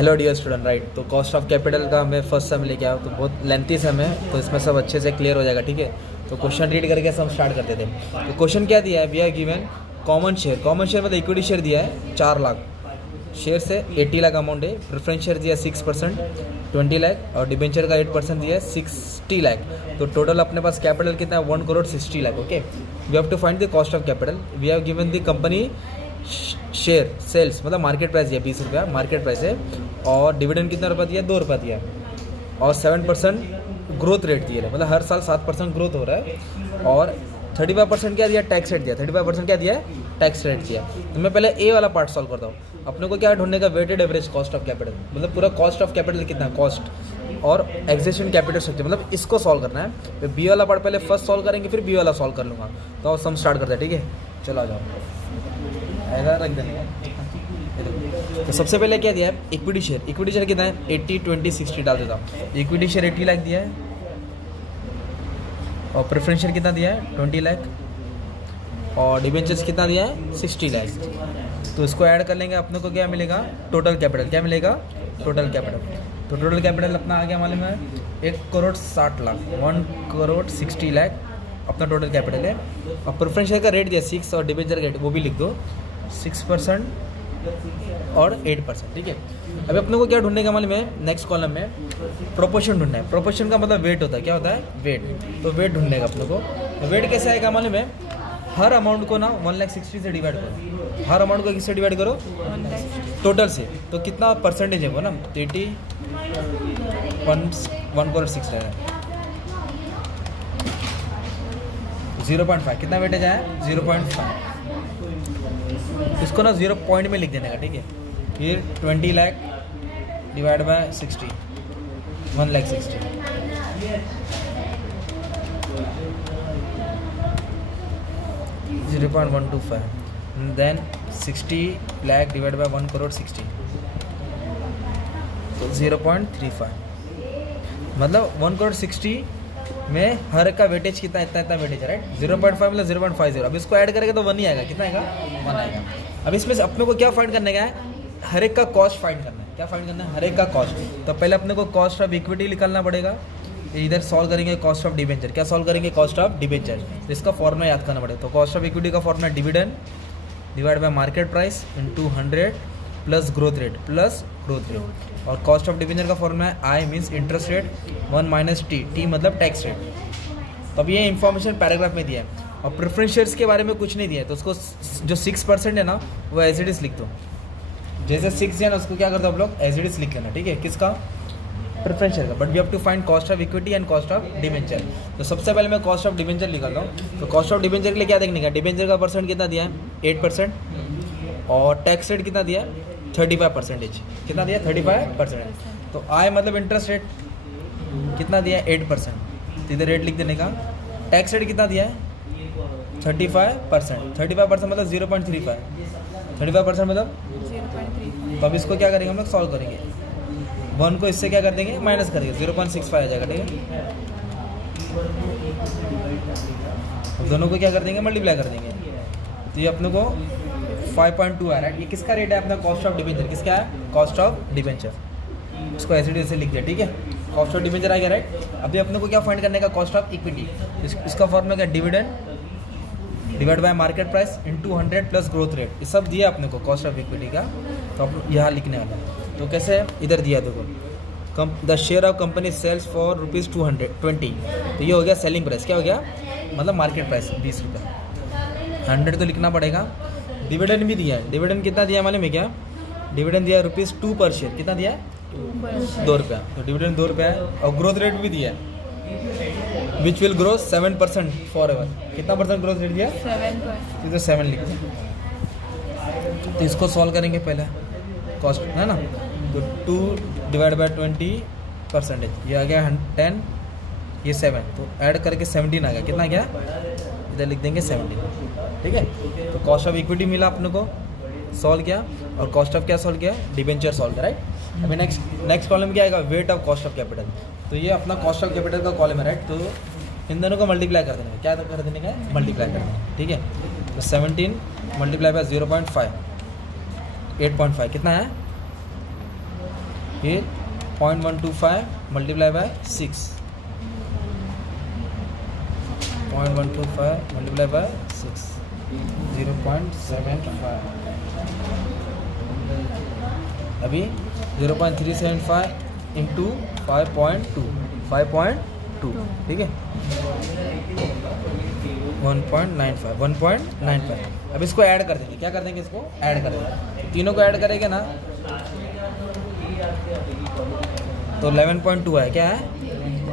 Hello dear student, right. तो cost of capital का हमें फर्स्ट सेम लेके आओ, तो बहुत लेंथी सेम है, तो इसमें सब अच्छे से क्लियर हो जाएगा, ठीक है। तो क्वेश्चन रीड करके सब स्टार्ट करते थे। तो क्वेश्चन क्या दिया है, we are given common share मतलब इक्विटी शेयर दिया है 4 लाख शेयर से 80 लाख अमाउंट है। प्रेफरेंस शेयर दिया 6% 20 लाख और डिबेंचर का 8% दिया है 60 लाख। तो टोटल अपने पास कैपिटल कितना है 1 crore 60 lakh. Okay, we have to find the cost of capital. We have given the company share sales मतलब मार्केट प्राइस दिया 20 रुपया मार्केट प्राइस है, और डिविडेंड कितना रुपया दिया 2 रुपया दिया, और 7% ग्रोथ रेट दिया है, मतलब हर साल 7% ग्रोथ हो रहा है, और 35% क्या दिया टैक्स रेट दिया। 35% क्या दिया टैक्स रेट दिया। तो मैं पहले ए वाला पार्ट सॉल्व करता हूँ। अपने को क्या ढूंढने का weighted average cost of capital, मतलब पूरा कॉस्ट ऑफ कैपिटल कितना कॉस्ट और एग्जिस्टिंग कैपिटल स्ट्रक्चर, मतलब इसको सॉल्व करना है। तो बी वाला पार्ट पहले फर्स्ट सॉल्व करेंगे, फिर बी वाला सॉल्व कर लूँगा। तो सम स्टार्ट करते हैं, ठीक है। चलो आ जाओ, आएगा रख देंगे। तो सबसे पहले क्या दिया है इक्विटी शेयर कितना है 80 20 60 डाल देता हूँ। इक्विटी शेयर 80 लाख दिया है, और प्रेफरेंस शेयर कितना दिया है 20 लाख, और डिबेंचर्स कितना दिया है 60 लाख। तो इसको ऐड कर लेंगे, अपने को क्या मिलेगा टोटल कैपिटल। क्या मिलेगा टोटल कैपिटल। तो टोटल कैपिटल अपना आ गया मालूम है 1 करोड़ 60 लाख 1 करोड़ 60 लाख अपना टोटल कैपिटल है। और प्रेफरेंस शेयर का रेट दिया 6 और डिबेंचर रेट वो भी लिख दो 6% और 8%, ठीक है। अभी अपने को क्या ढूंढने का मालूम है नेक्स्ट कॉलम में प्रोपोर्शन ढूंढना है। प्रोपोर्शन का मतलब वेट होता है, क्या होता है वेट। तो वेट ढूंढने का अपने को वेट कैसे आएगा मालूम है, हर अमाउंट को ना 1,60,000 से डिवाइड करो। हर अमाउंट को किससे डिवाइड करो टोटल से। तो कितना परसेंटेज है वो ना 30 1 करोड़ 6 लाख 0.5 कितना वेटेज आया 0.5। इसको ना 0 पॉइंट में लिख देने का, ठीक है। फिर 20 lakh divide by 60 1,60,000 0.125 then 60 lakh divide by 1 crore 60 तो 0.35, मतलब 1 करोड़ 60 में हर का वेटेज कितना इतना वेटेज है, राइट। 0.5 मतलब 0.50। अब इसको ऐड करेंगे तो 1 ही आएगा। कितना आएगा 1 आएगा। अब इसमें से अपने को क्या फाइंड करने का है, हर एक का कॉस्ट फाइंड करना है। क्या फाइंड करना है हर एक का कॉस्ट। तो पहले अपने को कॉस्ट ऑफ इक्विटी निकालना पड़ेगा। इधर सॉल्व करेंगे कॉस्ट ऑफ डिबेंचर। क्या सॉल्व करेंगे कॉस्ट ऑफ डिबेंचर। तो इसका फॉर्मूला याद करना पड़ेगा। तो कॉस्ट ऑफ इक्विटी का formula dividend divide by market price into 100 plus growth rate. और कॉस्ट ऑफ डिबेंचर का फॉर्मूला है I means interest rate 1 minus T मतलब टैक्स रेट। तो अब ये इन्फॉर्मेशन पैराग्राफ में दिया है, और प्रेफरेंस शेयर्स के बारे में कुछ नहीं दिया है। तो उसको जो 6% है ना वो एज इट इज लिख दो। जैसे 6 है ना उसको क्या करते हो आप लोग एज इट इज लिख लेना, ठीक है। किसका प्रेफरेंस शेयर का। But we have to find cost of equity and cost of debenture. तो सबसे पहले मैं कॉस्ट ऑफ डिबेंचर निकालता हूँ। तो कॉस्ट ऑफ डिबेंचर के लिए क्या देखने का, डिबेंचर का परसेंट कितना दिया है 8%, और टैक्स रेट कितना दिया है 35%। कितना दिया 35%। तो आई मतलब इंटरेस्ट रेट कितना दिया है 8%, तो इधर रेट लिख देने का। टैक्स रेट कितना दिया है 35%। 35% मतलब 0.35, 35% मतलब 0.3। तो अब इसको क्या करेंगे हम लोग सॉल्व करेंगे। 1 को इससे क्या कर देंगे माइनस करेंगे 0.65 आ जाएगा, ठीक है। दोनों को क्या कर देंगे मल्टीप्लाई कर देंगे। तो ये अपने को 5.2 आ रहा है। ये किसका रेट है अपना कॉस्ट ऑफ डिबेंचर। किसका है कॉस्ट ऑफ डिबेंचर। इसको ऐसे लिख दिया, ठीक है। कॉस्ट ऑफ डिबेंचर आ गया, राइट। अभी अपने को क्या फाइंड करने का कॉस्ट ऑफ इक्विटी। इसका फॉर्मूला क्या dividend divide by market price into 100 plus growth rate. ये सब दिया अपने को कॉस्ट ऑफ इक्विटी का। तो अब यहाँ लिखने वाला है। तो कैसे इधर दिया देखो the share of company sales for ₹220। तो ये हो गया सेलिंग प्राइस। क्या हो गया मतलब मार्केट प्राइस 20 रुपये। 100 तो लिखना पड़ेगा। डिविडेंड भी दिया है। डिविडेंड कितना दिया मालूम है क्या, डिविडेंड दिया ₹2 पर शेयर। कितना दिया 2 रुपया। तो डिविडेंड 2 रुपया है, और ग्रोथ रेट भी दिया है which will grow 7% for ever. कितना परसेंट ग्रोथ रेट दिया 7%। तो 7 लिख दें। तो इसको सॉल्व करेंगे पहले कॉस्ट है ना। तो 2 डिवाइड बाय 20%, ये आ गया 10, ये 7, तो ऐड करके 17 आ गया। कितना गया इधर लिख देंगे 17, ठीक है। तो कॉस्ट ऑफ इक्विटी मिला अपने को सॉल्व किया, और कॉस्ट ऑफ क्या सॉल्व किया डिबेंचर सॉल्व किया, राइट। अभी नेक्स्ट कॉलम क्या आएगा weight of cost of capital. तो ये अपना कॉस्ट ऑफ कैपिटल का कॉलम है, राइट। तो इन दोनों को मल्टीप्लाई कर देने का। क्या कर देने का मल्टीप्लाई करना है, ठीक है। तो 17 मल्टीप्लाई बाय 0.5 8.5 कितना है फिर 0.125 मल्टीप्लाई बाय 6, 0.125 मल्टीप्लाई बाय 6, 0.75। अभी 0.375 इंटू 5.2, 5.2, ठीक है, 1.95। अब इसको ऐड कर देंगे, क्या कर देंगे, इसको ऐड कर देंगे, तीनों को ऐड करेंगे ना तो 11.2 है, क्या है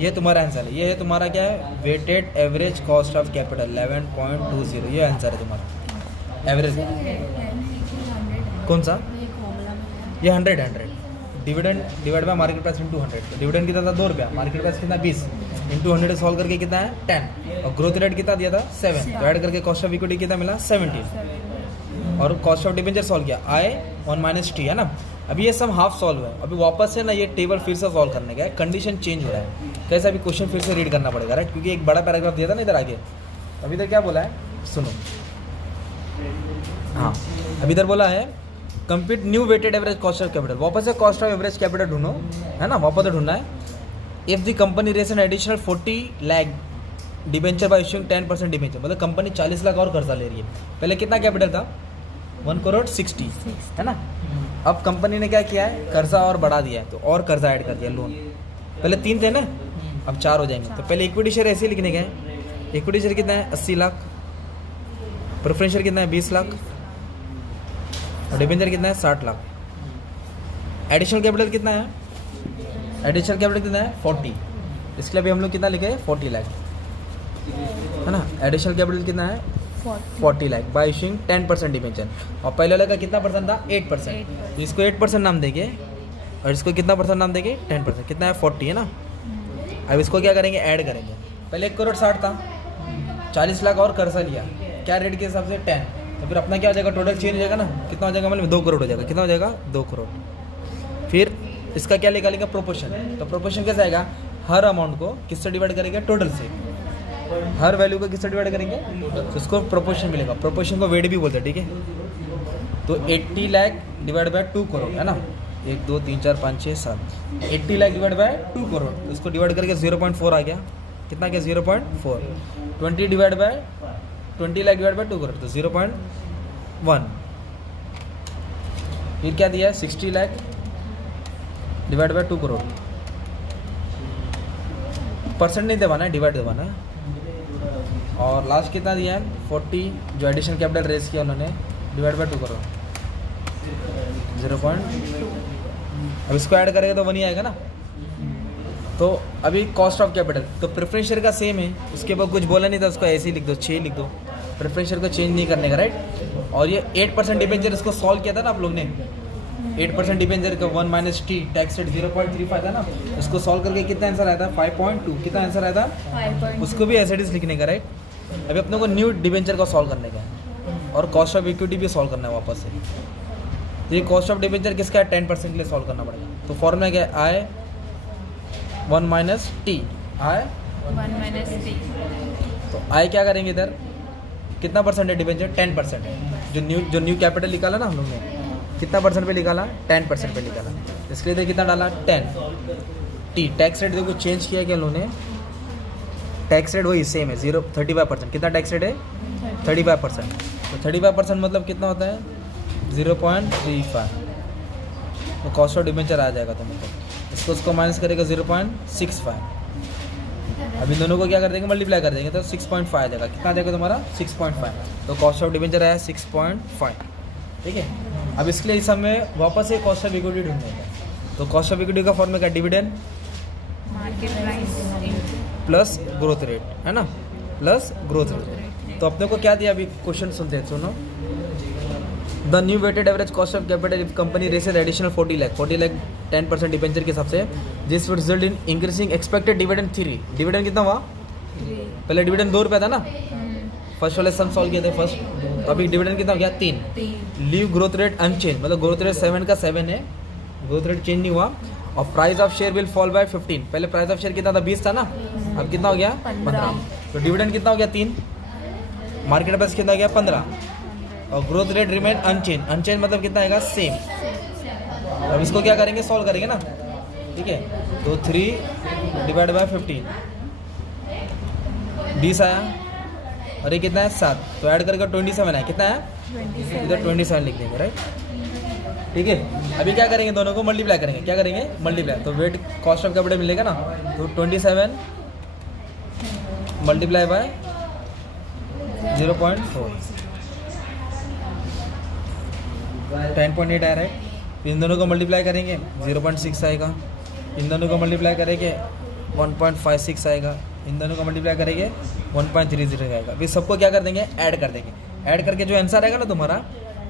ये तुम्हारा आंसर है, ये है तुम्हारा क्या है, weighted average cost of capital 11.20, ये आंसर है तुम्हारा एवरेज। कौन सा, ये 100 dividend divide by market price into 100। Dividend कितना था 2 रुपया, मार्केट प्राइस कितना 20, इंटू 100 सॉल्व करके कितना है 10, और ग्रोथ रेट कितना दिया था 7, तो ऐड करके कॉस्ट ऑफ इक्विटी कितना मिला 17, और कॉस्ट ऑफ डिबेंचर सॉल्व किया आई 1 माइनस टी, है ना। अभी ये सब हाफ सॉल्व है, अभी वापस से ना ये टेबल फिर से सॉल्व करने का है, कंडीशन चेंज हो रहा है, कैसे अभी क्वेश्चन फिर से रीड करना पड़ेगा, राइट, क्योंकि एक बड़ा पैराग्राफ दिया था ना इधर आगे। अभी इधर क्या बोला है सुनो, हाँ अभी इधर बोला है compute new weighted average cost of capital, वापस से कॉस्ट ऑफ एवरेज कैपिटल ढूंढो, है ना, वापस से ढूंढना है। If the company raise an additional 40 lakh debenture by issuing 10% debenture, मतलब कंपनी 40 लाख और कर्जा ले रही है, पहले कितना कैपिटल था 1 करोड़ 60, है ना। अब कंपनी ने क्या किया है, कर्जा और बढ़ा दिया है, तो और कर्जा ऐड कर दिया, लोन पहले 3 थे ना, अब 4 हो जाएंगे। तो पहले इक्विटी शेयर ऐसे लिखने के हैं, इक्विटी शेयर कितना है 80 लाख, प्रेफरेंस शेयर कितना है 20 लाख, और डिबेंचर कितना है 60 लाख। एडिशनल कैपिटल कितना है, एडिशनल कैपिटल कितना है 40, इसके लिए भी हम लोग कितना लिखे 40 लाख, है ना। एडिशनल कैपिटल कितना है 40 लाख बाय इशूइंग 10% डिबेंचर, और पहले वाला का कितना परसेंट था 8%, तो इसको 8% नाम देंगे, और इसको कितना परसेंट नाम देंगे 10%, कितना है 40, है ना। अब इसको क्या करेंगे, ऐड करेंगे, पहले 1 करोड़ 60 था, 40 लाख और कर्जा लिया, क्या रेट के हिसाब से 10, तो फिर अपना क्या हो जाएगा, टोटल चेंज हो जाएगा ना, कितना हो जाएगा, मतलब 2 करोड़ हो जाएगा, कितना हो जाएगा 2 करोड़। फिर इसका क्या निकालेंगे प्रोपोर्शन, तो प्रोपोर्शन कैसे आएगा, हर अमाउंट को किससे डिवाइड करेंगे, टोटल से, हर वैल्यू को किससे डिवाइड करेंगे, तो इसको प्रोपोर्शन मिलेगा, प्रोपोर्शन को वेट भी बोलते हैं, ठीक है। तो 80 लाख डिवाइड बाय 2 करोड़, है ना, 1 2 3 4 5 6 7, 80 लाख डिवाइड बाय 2 करोड़, तो इसको डिवाइड करके 0.4 आ गया, कितना क्या 0.4, 20 divide by 20 lakh divide bye 2 crore, तो 0.1। फिर क्या दिया है 60 lakh divide bye 2 crore, percent नहीं दबाना है, डिवाइड दबाना है। और लास्ट कितना दिया है 40, जो एडिशनल कैपिटल रेज किया उन्होंने, डिवाइड बाय 2 करोड़ 0. अब इसको ऐड करेगा तो 1 ही आएगा ना। तो अभी कॉस्ट ऑफ कैपिटल, तो प्रेफरेंस शेयर का सेम है, उसके बाद कुछ बोला नहीं था, उसको ऐसे ही लिख दो 6 लिख दो, प्रेफरेंस शेयर को चेंज नहीं करने का, राइट। और ये 8% डिबेंचर इसको सॉल्व किया था ना आप लोग ने, 8% डिबेंचर का 1 माइनस टी, टैक्स रेट 0.35 था ना, इसको सॉल्व करके कितना आंसर आया था 5.2, कितना आंसर आया था 5.2, उसको भी एज इट इज लिखने का, राइट। अभी अपने को न्यू डिबेंचर को सॉल्व करने का है, और कॉस्ट ऑफ इक्विटी भी सॉल्व करना है वापस से। तो ये कॉस्ट ऑफ डिबेंचर किसका है 10% के लिए सॉल्व करना पड़ेगा। तो फॉर्मूला क्या है, आई 1 माइनस टी, आई 1 माइनस टी। तो आई क्या करेंगे इधर, कितना परसेंट है डिबेंचर 10% है, जो न्यू कैपिटल निकाला ना हम लोग ने, कितना परसेंट पे निकाला 10% पे निकाला, इसके लिए कितना डाला 10 टी। टैक्स रेट देखो चेंज किया क्या लोगों ने, टैक्स रेट वही सेम है 35%, कितना टैक्स रेट है 35%, तो 35% मतलब कितना होता है 0.35, तो कॉस्ट ऑफ डिबेंचर आ जाएगा तुमको, इसको माइनस करेगा 0.65। अभी दोनों को क्या कर देंगे, मल्टीप्लाई कर देंगे तो 6.5 आ जाएगा, कितना आ जाएगा तुम्हारा 6.5, तो कॉस्ट ऑफ डिबेंचर आया 6.5, ठीक है। अब इसके लिए इस समय वापस से कॉस्ट ऑफ इक्विटी ढूंढने का, तो कॉस्ट ऑफ इक्विटी का फॉर्मूला क्या, dividend market price plus growth rate, है ना, प्लस ग्रोथ रेट। तो अपने को क्या दिया, अभी क्वेश्चन सुनते हैं, सुनो। The new weighted average cost of capital if company raises additional 40 lakh 10% debenture के हिसाब से, this would result in increasing expected dividend 3। Dividend कितना हुआ, पहले डिविडेंड 2 रुपया था ना, फर्स्ट वाले सम सॉल्व किए थे फर्स्ट, तो अभी डिविडेंड कितना हो गया 3। लीव ग्रोथ रेट अनचेंज, मतलब ग्रोथ रेट 7 का 7 है, ग्रोथ रेट चेंज नहीं हुआ। और price of share will fall bye 15, पहले प्राइस ऑफ शेयर कितना था 20 था ना, अब कितना हो गया 15, तो डिविडेंड कितना हो गया 3, मार्केट प्राइस कितना हो गया 15, और growth rate remain unchanged, unchanged मतलब कितना आएगा सेम, अब इसको क्या करेंगे, सॉल्व करेंगे ना, ठीक है। तो 3 डिवाइड बाय 15 20 आया, और ये कितना है 7, तो ऐड करके 27 है, कितना है 27 इधर 27 लिख देंगे, राइट, ठीक है। अभी क्या करेंगे, दोनों को मल्टीप्लाई करेंगे, क्या करेंगे मल्टीप्लाई, तो वेट कॉस्ट ऑफ कैपिटल मिलेगा ना, तो 27 मल्टीप्लाई बाय 0.4 10.8 आया, राइट। इन दोनों को मल्टीप्लाई करेंगे 0.6 आएगा, इन दोनों को मल्टीप्लाई करेंगे 1.56 आएगा, इन दोनों को मल्टीप्लाई करेंगे 1.30 आएगा। फिर सबको क्या कर देंगे, ऐड कर देंगे, ऐड करके जो आंसर आएगा ना तुम्हारा,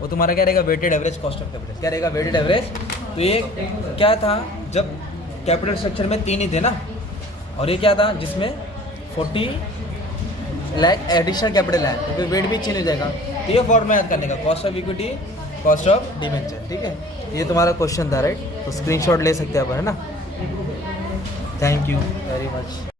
वो तुम्हारा क्या रहेगा, weighted average cost of capital, क्या रहेगा वेटेड एवरेज। तो ये क्या था, जब कैपिटल स्ट्रक्चर में 3 ही थे ना, और ये क्या था जिसमें 40 लाख एडिशनल कैपिटल है, तो फिर वेट भी चेंज हो जाएगा। तो ये फॉर्मूला याद करने का, cost of equity, cost of debenture, ठीक है। ये तुम्हारा क्वेश्चन था, राइट, तो स्क्रीनशॉट ले सकते हैं आप, है ना। Thank you very much.